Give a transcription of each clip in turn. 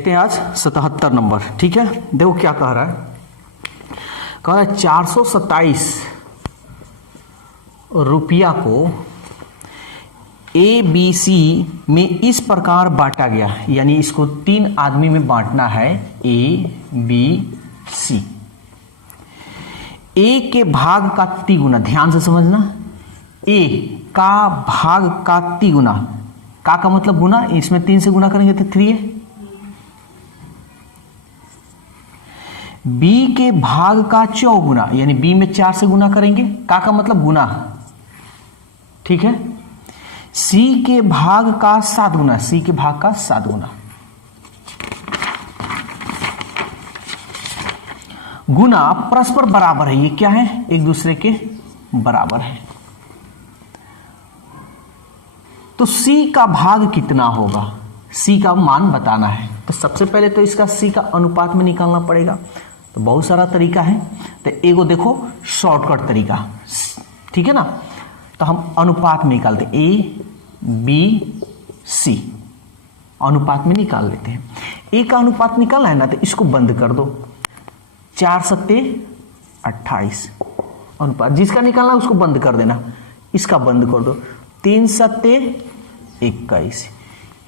देखते हैं आज 77 नंबर। ठीक है, देखो क्या कह रहा है। कह रहा है 427 रुपया को ए बी सी में इस प्रकार बांटा गया, यानी इसको 3 आदमी में बांटना है, ए बी सी। ए के भाग का तिगुना, ध्यान से समझना, ए का भाग का तिगुना, का मतलब गुना, इसमें 3 से गुना करेंगे तो 3 है। बी के भाग का चौगुना, यानी बी में 4 से गुना करेंगे, का मतलब गुना, ठीक है। सी के भाग का 7 गुना, सी के भाग का 7 गुना, गुना परस्पर बराबर है, ये क्या है, एक दूसरे के बराबर है। तो सी का भाग कितना होगा, सी का मान बताना है। तो सबसे पहले तो इसका सी का अनुपात में निकालना पड़ेगा। तो बहुत सारा तरीका है, तो एगो देखो शॉर्टकट तरीका, ठीक है ना। तो हम अनुपात में निकालते, ए बी सी अनुपात में निकाल लेते हैं। ए का अनुपात निकालना है ना, तो इसको बंद कर दो, 4 सत्ते 28 अनुपात, जिसका निकालना उसको बंद कर देना, इसका बंद कर दो, 3 सत्ते 21,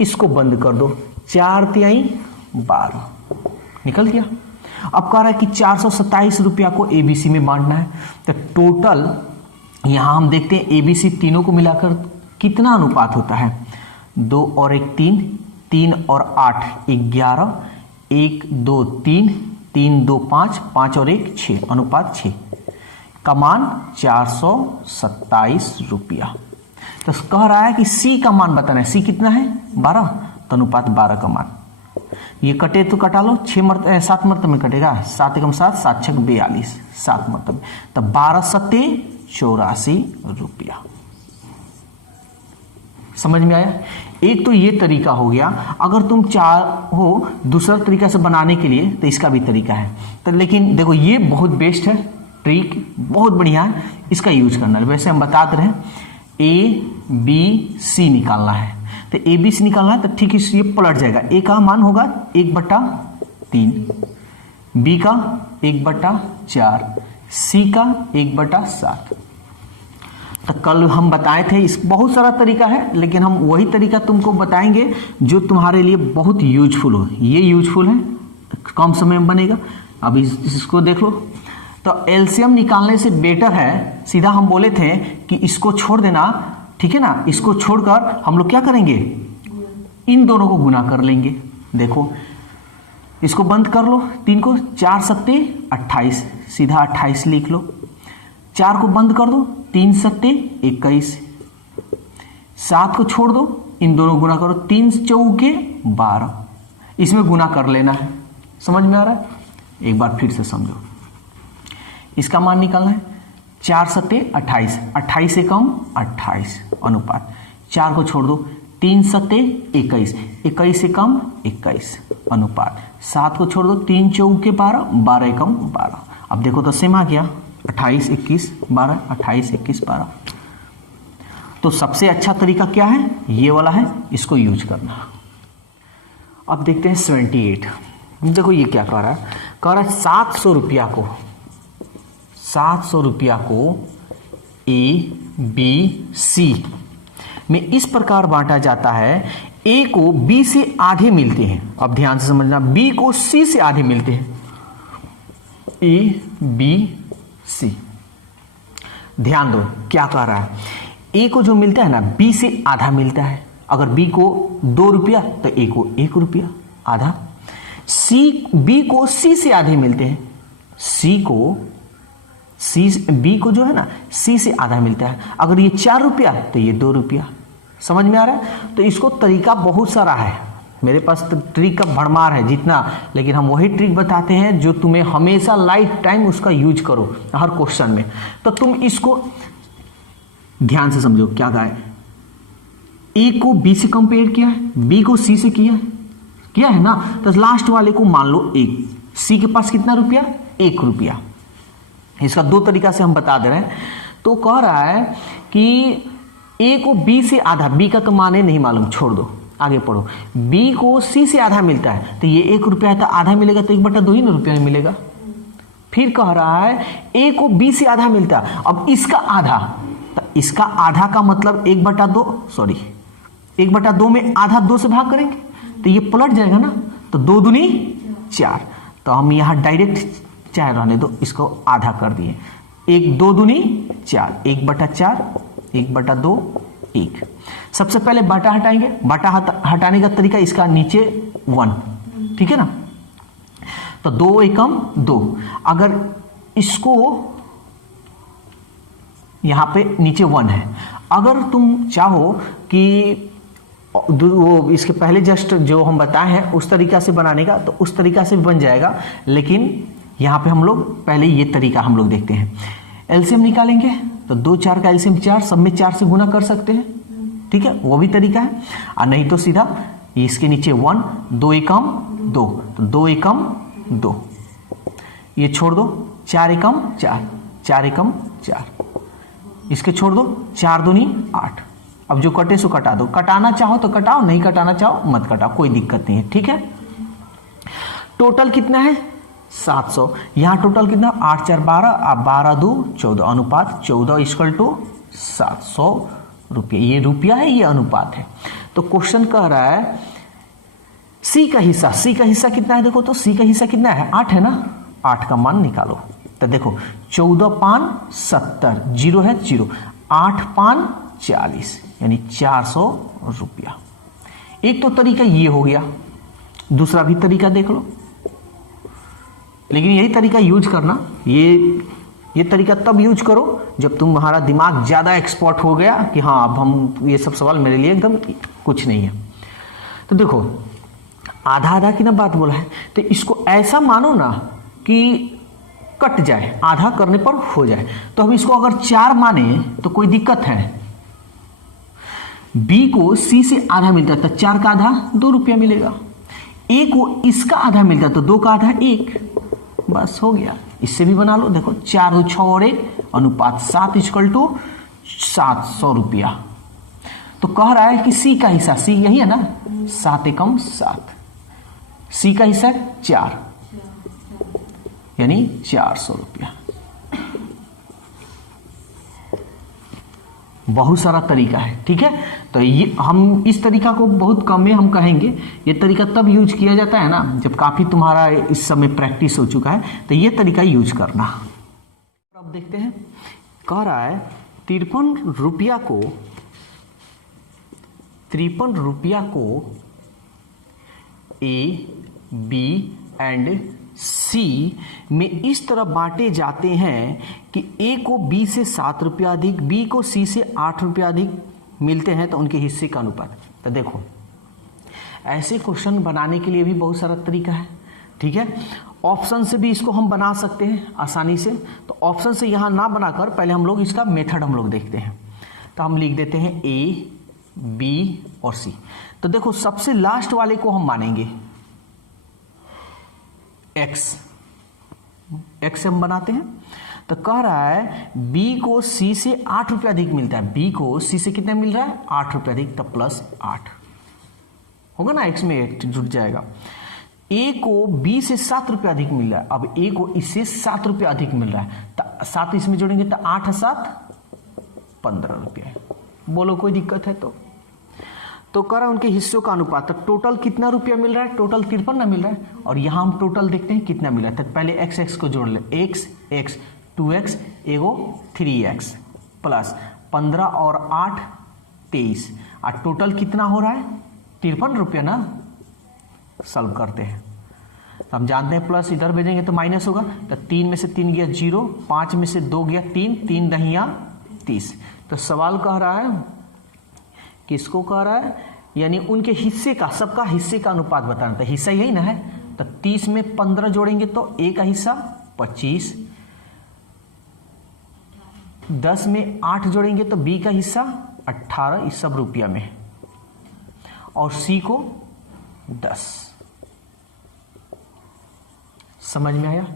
इसको बंद कर दो, 4 तिहाई 12, निकल गया। अब कह रहा है कि 427 रुपया को एबीसी में बांटना है। तो टोटल यहां हम देखते हैं एबीसी तीनों को मिलाकर कितना अनुपात होता है, 2 और 1 3, 3 और 8 11, 1 2 3, 3 2 5, 5 और 1 6, अनुपात 6 का मान 427 रुपया। तो कह रहा है कि सी का मान बताना है, सी कितना है 12, तो अनुपात 12 का मान, ये कटे तो कटा लो, 7 मरतबे में कटेगा, 7 एकम 7, 7 छक 42, 7 मरतबे, तो 12 सत्ते 84 रुपया। समझ में आया। एक तो ये तरीका हो गया। अगर तुम चाहो दूसरा तरीका से बनाने के लिए तो इसका भी तरीका है, तो लेकिन देखो ये बहुत बेस्ट है, ट्रिक बहुत बढ़िया है, इसका यूज करना है। वैसे हम बताते रहे ए बी सी निकालना है, तो ए बी सी निकालना है तो ठीक ये पलट जाएगा। ए का मान होगा 1/3, बी का 1/4, सी का 1/7। तो कल हम बताए थे, इस बहुत सारा तरीका है, लेकिन हम वही तरीका तुमको बताएंगे जो तुम्हारे लिए बहुत यूजफुल हो। ये यूजफुल है, कम समय में बनेगा। अब इसको देख लो। तो एलसीएम निकालने से बेटर है, सीधा हम बोले थे कि इसको छोड़ देना, ठीक है ना। इसको छोड़कर हम लोग क्या करेंगे, इन दोनों को गुना कर लेंगे। देखो इसको बंद कर लो, 3 को 4 सत्ते 28, सीधा 28 लिख लो। 4 को बंद कर दो, 3 सत्ते 21, 7 को छोड़ दो, इन दोनों गुना करो, 3 चौके 12, इसमें गुना कर लेना है। समझ में आ रहा है। एक बार फिर से समझो, इसका मान निकालना है, 4 सत्ते 28, 28 से कम 28 अनुपात, 4 को छोड़ दो, 3 सत्ते 21, 21 से कम 21 अनुपात, 7 को छोड़ दो, 3 चौके 12, 12 एकम 12। अब देखो तो सेम आ गया, 28 21 12, 28 21 12। तो सबसे अच्छा तरीका क्या है, ये वाला है, इसको यूज करना। अब देखते हैं 78। देखो ये क्या कह रहा है, कह रहा है 700 रुपया को ए बी सी में इस प्रकार बांटा जाता है, ए को बी से आधे मिलते हैं। अब ध्यान से समझना, बी को सी से आधे मिलते हैं, ए बी सी। ध्यान दो क्या कह रहा है, ए को जो मिलता है ना, बी से आधा मिलता है। अगर बी को 2 रुपया तो ए को 1 रुपया आधा। बी को सी से आधे मिलते हैं, बी को जो है ना सी से आधा मिलता है। अगर ये 4 रुपया तो ये 2 रुपया। समझ में आ रहा है। तो इसको तरीका बहुत सारा है, मेरे पास तो ट्रिक का भरमार है जितना, लेकिन हम वही ट्रिक बताते हैं जो तुम्हें हमेशा लाइफ टाइम उसका यूज करो हर क्वेश्चन में। तो तुम इसको ध्यान से समझो क्या कहा है, ए को बी से कंपेयर किया है, बी को सी से किया है ना। तो लास्ट वाले को मान लो 1, सी के पास कितना रुपया, 1 रुपया। इसका 2 तरीका से हम बता दे रहे हैं। तो कह रहा है कि ए को बी से आधा, बी का तो माने नहीं मालूम, छोड़ दो, आगे पढ़ो, बी को सी से आधा मिलता है तो ये 1 रुपया है तो आधा मिलेगा तो 1/2 ही ना रुपया में मिलेगा। फिर कह रहा है ए को बी से आधा मिलता है, अब इसका आधा, तो इसका आधा का मतलब 1/2, सॉरी 1/2 में आधा 2 से भाग करेंगे तो ये पलट जाएगा ना, तो 2 दूनी 4, तो हम यहाँ डायरेक्ट चाहे रहने दो, इसको आधा कर दिए, 1 2 दूनी 4, 1/4, 1/2, 1। सबसे पहले बाटा हटाएंगे, बाटा हटाने का तरीका इसका नीचे 1, ठीक है ना, तो 2 एकम 2। अगर इसको यहां पे नीचे 1 है, अगर तुम चाहो कि वो इसके पहले जस्ट जो हम बताए हैं उस तरीका से बनाने का, तो उस तरीका से भी बन जाएगा, लेकिन यहां पे हम लोग पहले ये तरीका हम लोग देखते हैं। एलसीएम निकालेंगे तो 2 4 का एलसीएम 4, सब में 4 से गुना कर सकते हैं, ठीक है, वो भी तरीका है। और नहीं तो सीधा इसके नीचे 1, 2 एकम 2, तो 2 एकम 2, ये छोड़ दो, 4 एकम 4, 4 एकम 4, इसके छोड़ दो, 4 दूनी 8। अब जो कटे सो कटा दो, कटाना चाहो तो कटाओ, नहीं कटाना चाहो मत कटाओ, कोई दिक्कत नहीं है, ठीक है। टोटल कितना है 700, यहां टोटल कितना 8 4 12, अब 12 2 14, अनुपात 14:700 रुपये। ये रुपया है, ये अनुपात है। तो क्वेश्चन कह रहा है सी का हिस्सा, सी का हिस्सा कितना है, देखो तो सी का हिस्सा कितना है 8 है ना, 8 का मान निकालो, तो देखो 14 5 70, 0 है 0, 8 5 40, यानी 400 रुपया। एक तो तरीका ये हो गया, दूसरा भी तरीका देख लो, लेकिन यही तरीका यूज करना, ये तरीका तब यूज करो जब तुम्हारा दिमाग ज्यादा एक्सपर्ट हो गया कि हाँ अब हम ये सब सवाल मेरे लिए एकदम कुछ नहीं है। तो देखो आधा आधा की ना बात बोला है, तो इसको ऐसा मानो ना कि कट जाए, आधा करने पर हो जाए। तो हम इसको अगर 4 माने तो कोई दिक्कत है, बी को सी से आधा मिलता है तो 4 का आधा 2 रुपया मिलेगा, ए को इसका आधा मिलता है तो 2 का आधा 1, बस हो गया। इससे भी बना लो, देखो 4 2 6 और 1 अनुपात 7 = 700 रुपया। तो कह रहा है कि सी का हिस्सा, सी यही है ना, 7 एकम 7, सी का हिस्सा 4, यानी 400 रुपया। बहुत सारा तरीका है, ठीक है। तो ये हम इस तरीका को बहुत कम में हम कहेंगे, ये तरीका तब यूज किया जाता है ना जब काफी तुम्हारा इस समय प्रैक्टिस हो चुका है, तो ये तरीका यूज करना। अब देखते हैं, कह रहा है 53 रुपया को ए बी एंड सी में इस तरह बांटे जाते हैं कि ए को बी से 7 रुपया अधिक, बी को सी से 8 रुपया अधिक मिलते हैं, तो उनके हिस्से का अनुपात। तो देखो ऐसे क्वेश्चन बनाने के लिए भी बहुत सारा तरीका है, ठीक है। ऑप्शन से भी इसको हम बना सकते हैं आसानी से, तो ऑप्शन से यहां ना बनाकर पहले हम लोग इसका मेथड हम लोग देखते हैं। तो हम लिख देते हैं ए बी और सी। तो देखो सबसे लास्ट वाले को हम मानेंगे एक्स हम बनाते हैं। तो कह रहा है बी को सी से 8 रुपया अधिक मिलता है, बी को सी से कितना मिल रहा है 8 रुपया अधिक, तो +8 होगा ना, एक्स में 8 जुट जाएगा। ए को बी से 7 रुपया अधिक मिल रहा है, अब ए को इससे 7 रुपया अधिक मिल रहा है, तो 7 इसमें जोड़ेंगे तो 8 7 15 रुपया। बोलो कोई दिक्कत है तो कह रहा है उनके हिस्सों का अनुपात। तो टोटल कितना रुपया मिल रहा है, टोटल 53 ना मिल रहा है, और यहां हम टोटल देखते हैं कितना मिला है। तो पहले x को जोड़ ले, x 2x एगो 3x प्लस 15 और 8 23, और टोटल कितना हो रहा है 53 रुपया ना। सॉल्व करते हैं तो हम जानते हैं प्लस इधर भेजेंगे तो माइनस होगा, तो 3 में से 3 गया 0, 5 में से 2 गया 3, 3 दहिया 30। तो सवाल कह रहा है, किसको कह रहा है, यानी उनके हिस्से का, सबका हिस्से का अनुपात बताना। तो हिस्सा यही ना है, तो 30 में 15 जोड़ेंगे तो ए का हिस्सा 25, 10 में 8 जोड़ेंगे तो बी का हिस्सा 18, इस सब रुपया में, और सी को 10। समझ में आया।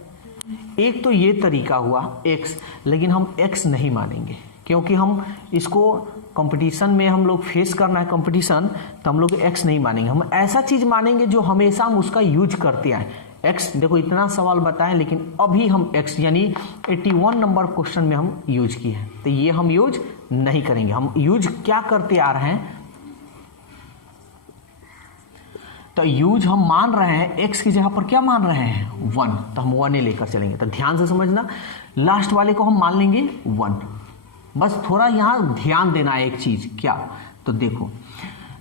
एक तो ये तरीका हुआ एक्स, लेकिन हम एक्स नहीं मानेंगे। क्योंकि हम इसको कंपटीशन में हम लोग फेस करना है कंपटीशन, तो हम लोग x नहीं मानेंगे, हम ऐसा चीज मानेंगे जो हमेशा हम उसका यूज करते आए। x देखो इतना सवाल बताएं, लेकिन अभी हम x यानी 81 नंबर क्वेश्चन में हम यूज किए हैं, तो ये हम यूज नहीं करेंगे। हम यूज क्या करते आ रहे हैं, तो यूज हम मान रहे हैं x की जगह पर क्या मान रहे हैं 1, तो हम 1 ही लेकर चलेंगे। तो ध्यान से समझना, लास्ट वाले को हम मान लेंगे 1। बस थोड़ा यहां ध्यान देना है एक चीज, क्या, तो देखो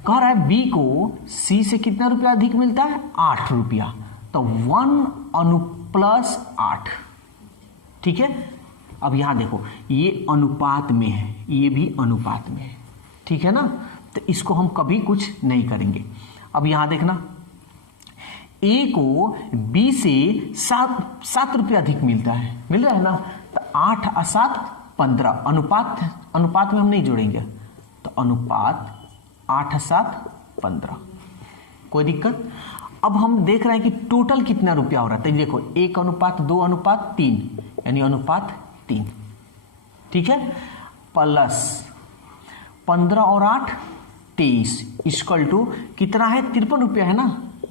कह रहा है b को c से कितना रुपया अधिक मिलता है 8 रुपया, तो 1/8, ठीक है। अब यहां देखो ये अनुपात में है, ये भी अनुपात में है, ठीक है ना, तो इसको हम कभी कुछ नहीं करेंगे। अब यहां देखना a को b से 7 रुपया अधिक मिलता है, मिल रहा है ना, तो 8 और 7 15, अनुपात में हम नहीं जोड़ेंगे, तो अनुपात 8 और 7 15, कोई दिक्कत। अब हम देख रहे हैं कि टोटल कितना रुपया हो रहा है, तो देखो 1:2:3 यानी अनुपात 3, ठीक है, प्लस 15 और 8 23 इक्वल टू कितना है 53 रुपया है ना,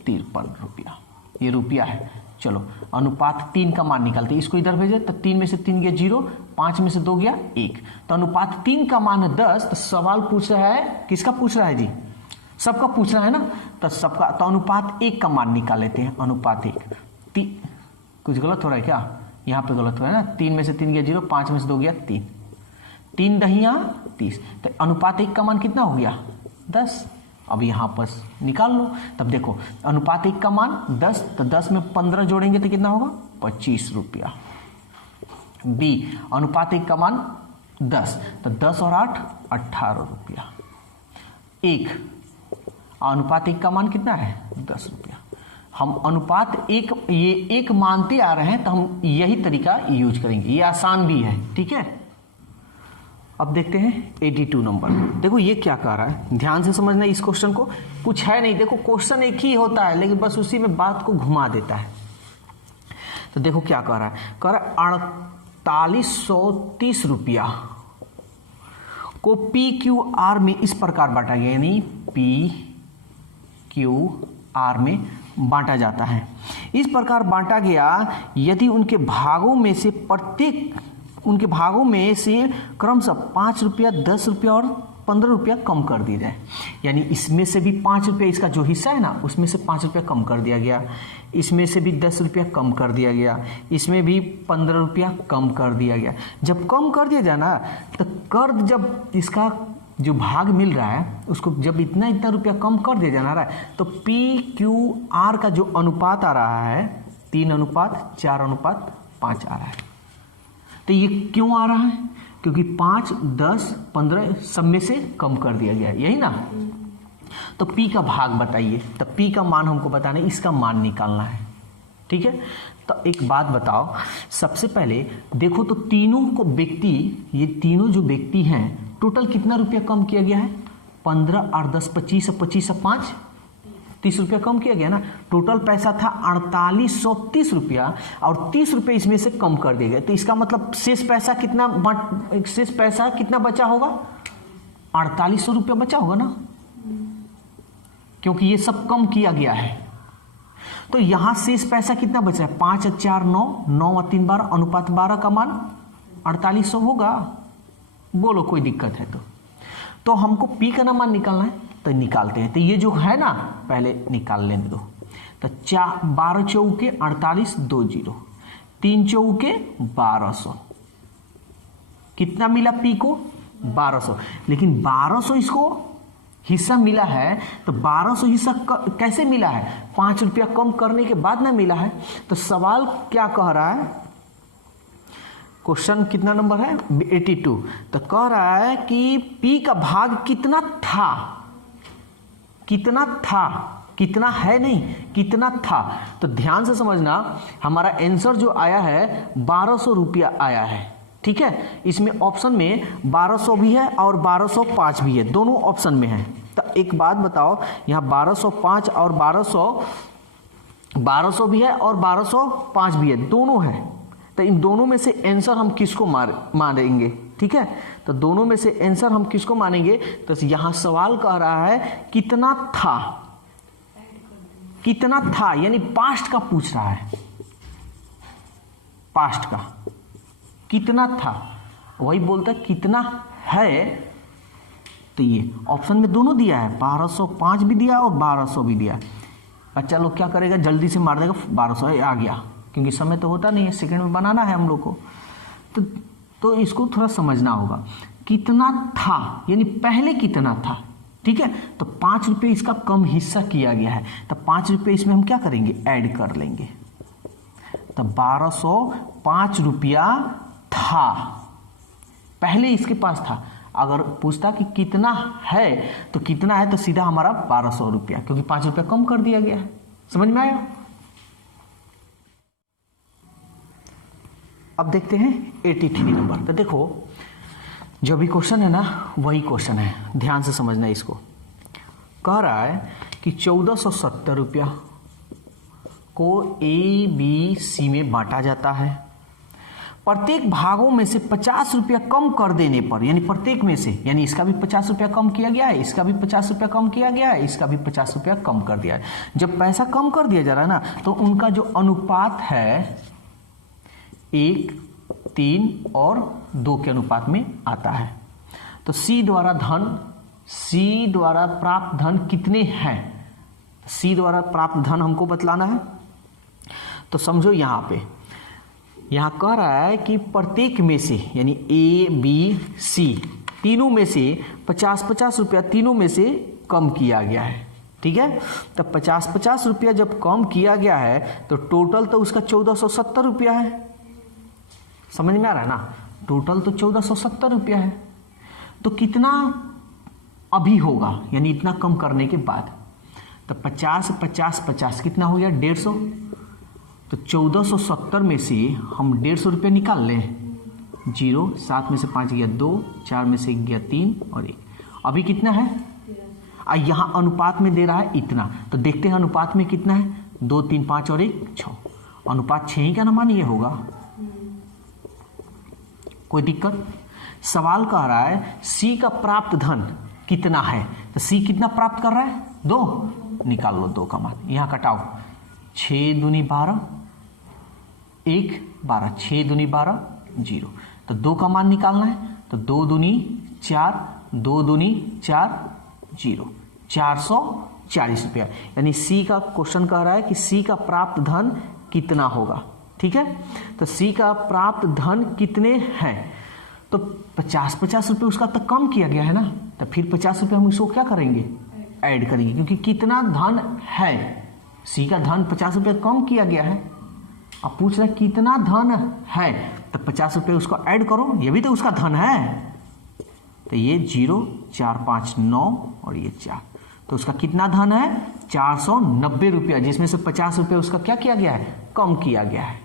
53 रुपया, ये रुपया है। चलो अनुपात 3 का मान निकालते हैं, इसको इधर भेजे तो 3 में से 3 गया 0, 5 में से 2 गया 1, तो अनुपात 3 का मान है 10। तो सवाल पूछ रहा है, किसका पूछ रहा है जी, सबका पूछ रहा है ना, तो सबका, तो अनुपात 1 का मान निकाल लेते हैं। अनुपात 1 कुछ गलत हो रहा है क्या, यहाँ पे गलत हो रहा है ना, 3 में से 3 गया 0, 5 में से 2 गया 3, 3 दहिया 30, तो अनुपात 1 का मान कितना हो गया 10। अब यहां पर निकाल लो, तब देखो अनुपात 1 का मान 10, तो 10 में 15 जोड़ेंगे तो कितना होगा 25 रुपया। बी अनुपात 1 का मान 10, तो 10 और 8 18 रुपया। 1 अनुपात 1 का मान कितना है 10 रुपया। हम अनुपात 1 ये 1 मानते आ रहे हैं, तो हम यही तरीका यूज करेंगे, ये आसान भी है, ठीक है। अब देखते हैं 82 नंबर, देखो ये क्या कह रहा है, ध्यान से समझना इस क्वेश्चन को, कुछ है नहीं, देखो क्वेश्चन एक ही होता है लेकिन बस उसी में बात को घुमा देता है। तो देखो क्या कह रहा है, 4830 रुपया को PQR में इस प्रकार बांटा गया, यानी PQR में बांटा जाता है। इस प्रकार बांटा गया यदि उनके भागों में से प्रत्येक उनके भागों में से क्रमशः 5 रुपया 10 रुपया और 15 रुपया कम कर दिया जाए, यानी इसमें से भी 5 रुपया, इसका जो हिस्सा है ना उसमें से 5 रुपया कम कर दिया गया, इसमें से भी 10 रुपया कम कर दिया गया, इसमें भी 15 रुपया कम कर दिया गया। जब कम कर दिया जाए ना, तो कर्ज जब इसका जो भाग मिल रहा है उसको जब इतना रुपया कम कर दिया जाना रहा है, तो PQR का जो अनुपात आ रहा है 3:4:5 आ रहा है। तो ये क्यों आ रहा है, क्योंकि 5, 10, 15 सब में से कम कर दिया गया है, यही ना। तो P का भाग बताइए, तो P का मान हमको बताना है, इसका मान निकालना है, ठीक है। तो एक बात बताओ, सबसे पहले देखो तो तीनों को व्यक्ति, ये तीनों जो व्यक्ति हैं टोटल कितना रुपया कम किया गया है, 15 और 10 25 और 25 और 5 30 रुपया कम किया गया ना। टोटल पैसा था 4830 रुपया और 30 रुपये इसमें से कम कर दिया गया, तो इसका मतलब शेष पैसा कितना बचा होगा 4800 रुपया बचा होगा ना, क्योंकि ये सब कम किया गया है। तो यहां शेष पैसा कितना बचा है 5 और 4 9, 9 और 3 12, अनुपात 12 का मान 4800 होगा। बोलो कोई दिक्कत है तो हमको P का मान निकालना है, तो निकालते हैं। तो ये जो है ना पहले निकाल लेने दो, तो 12 चौके 48 2 0, 3 चौके 1200, कितना मिला P को 1200, लेकिन 1200 इसको हिस्सा मिला है, तो 1200 हिस्सा कैसे मिला है, 5 रुपया कम करने के बाद ना मिला है। तो सवाल क्या कह रहा है, क्वेश्चन कितना नंबर है 82, तो कह रहा है कि P का भाग कितना था, कितना है नहीं, कितना था। तो ध्यान से समझना, हमारा आंसर जो आया है 1200 रुपया आया है, ठीक है। इसमें ऑप्शन में 1200 भी है और 1205 भी है, दोनों ऑप्शन में है। तो एक बात बताओ, यहाँ 1205 और 1200 भी है और 1205 भी है, दोनों है, तो इन दोनों में से आंसर हम किसको मानेंगे? ठीक है, तो दोनों में से आंसर हम किसको मानेंगे? तो यहां सवाल कह रहा है कितना था, कितना था यानी पास्ट का पूछ रहा है, पास्ट का कितना था, वही बोलता है कितना है। तो ये ऑप्शन में दोनों दिया है, 1205 भी दिया और 1200 भी दिया। बच्चा लोग क्या करेगा, जल्दी से मार देगा 1200 आ गया, क्योंकि समय तो होता नहीं है, सेकंड में बनाना है हम लोग को। तो इसको थोड़ा समझना होगा। कितना था यानी पहले कितना था, ठीक है। तो 5 रुपये इसका कम हिस्सा किया गया है, तो 5 रुपये इसमें हम क्या करेंगे, ऐड कर लेंगे। तो 1205 रुपया था, पहले इसके पास था। अगर पूछता कि कितना है, तो कितना है तो सीधा हमारा 1200 रुपया, क्योंकि 5 रुपया कम कर दिया गया है। समझ में आया? अब देखते हैं 83 नंबर। तो देखो जो भी क्वेश्चन है ना वही क्वेश्चन है, ध्यान से समझना इसको। कह रहा है कि 1470 रुपया को ए बी सी में बांटा जाता है। प्रत्येक भागों में से 50 रुपया कम कर देने पर, यानी प्रत्येक में से, यानी इसका भी 50 रुपया कम किया गया है, इसका भी 50 रुपया कम किया गया है, इसका भी 50 रुपया कम कर दिया है। जब पैसा कम कर दिया जा रहा है ना, तो उनका जो अनुपात है 1, 3 और 2 के अनुपात में आता है। तो सी द्वारा प्राप्त धन कितने हैं, सी द्वारा प्राप्त धन हमको बतलाना है। तो समझो यहां कह रहा है कि प्रत्येक में से, यानी ए बी सी तीनों में से 50-50 रुपया तीनों में से कम किया गया है, ठीक है। तो 50-50 रुपया जब कम किया गया है तो टोटल तो उसका 1470 रुपया है। समझ में आ रहा है ना, टोटल तो 1470 रुपया है। तो कितना अभी होगा, यानी इतना कम करने के बाद? तो 50-50-50 कितना हो गया, 150। तो 1470 में से हम 150 रुपये निकाल लें, 0, 7 में से 5 गया 2, 4 में से गया 3 और 1। अभी कितना है, यहाँ अनुपात में दे रहा है इतना, तो देखते हैं अनुपात में कितना है, 2, 3, 5 और 1 6। अनुपात 6 ही का अनुमान ये होगा। कोई दिक्कत? सवाल कह रहा है सी का प्राप्त धन कितना है, तो सी कितना प्राप्त कर रहा है, 2, निकाल लो 2 का मान, यहां कटाओ। 6 दूनी 12, 1 12, 6 दूनी 12 0। तो 2 का मान निकालना है, तो 2 दूनी 4, 2 दूनी 4 0, 440 रुपया। यानी सी का क्वेश्चन कह रहा है कि सी का प्राप्त धन कितना होगा, ठीक है। तो सी का प्राप्त धन कितने हैं, तो 50-50 रुपये उसका तक कम किया गया है ना, तो फिर 50 रुपये हम इसको क्या करेंगे, ऐड करेंगे, क्योंकि कितना धन है, सी का धन 50 रुपये कम किया गया है। अब पूछ रहा है कितना धन है, तो 50 रुपये उसको ऐड करो, ये भी तो उसका धन है। तो ये 0, 4, 5, 9 और ये 4, तो उसका कितना धन है, 490 रुपया, जिसमें से 50 रुपये उसका क्या किया गया है, कम किया गया है।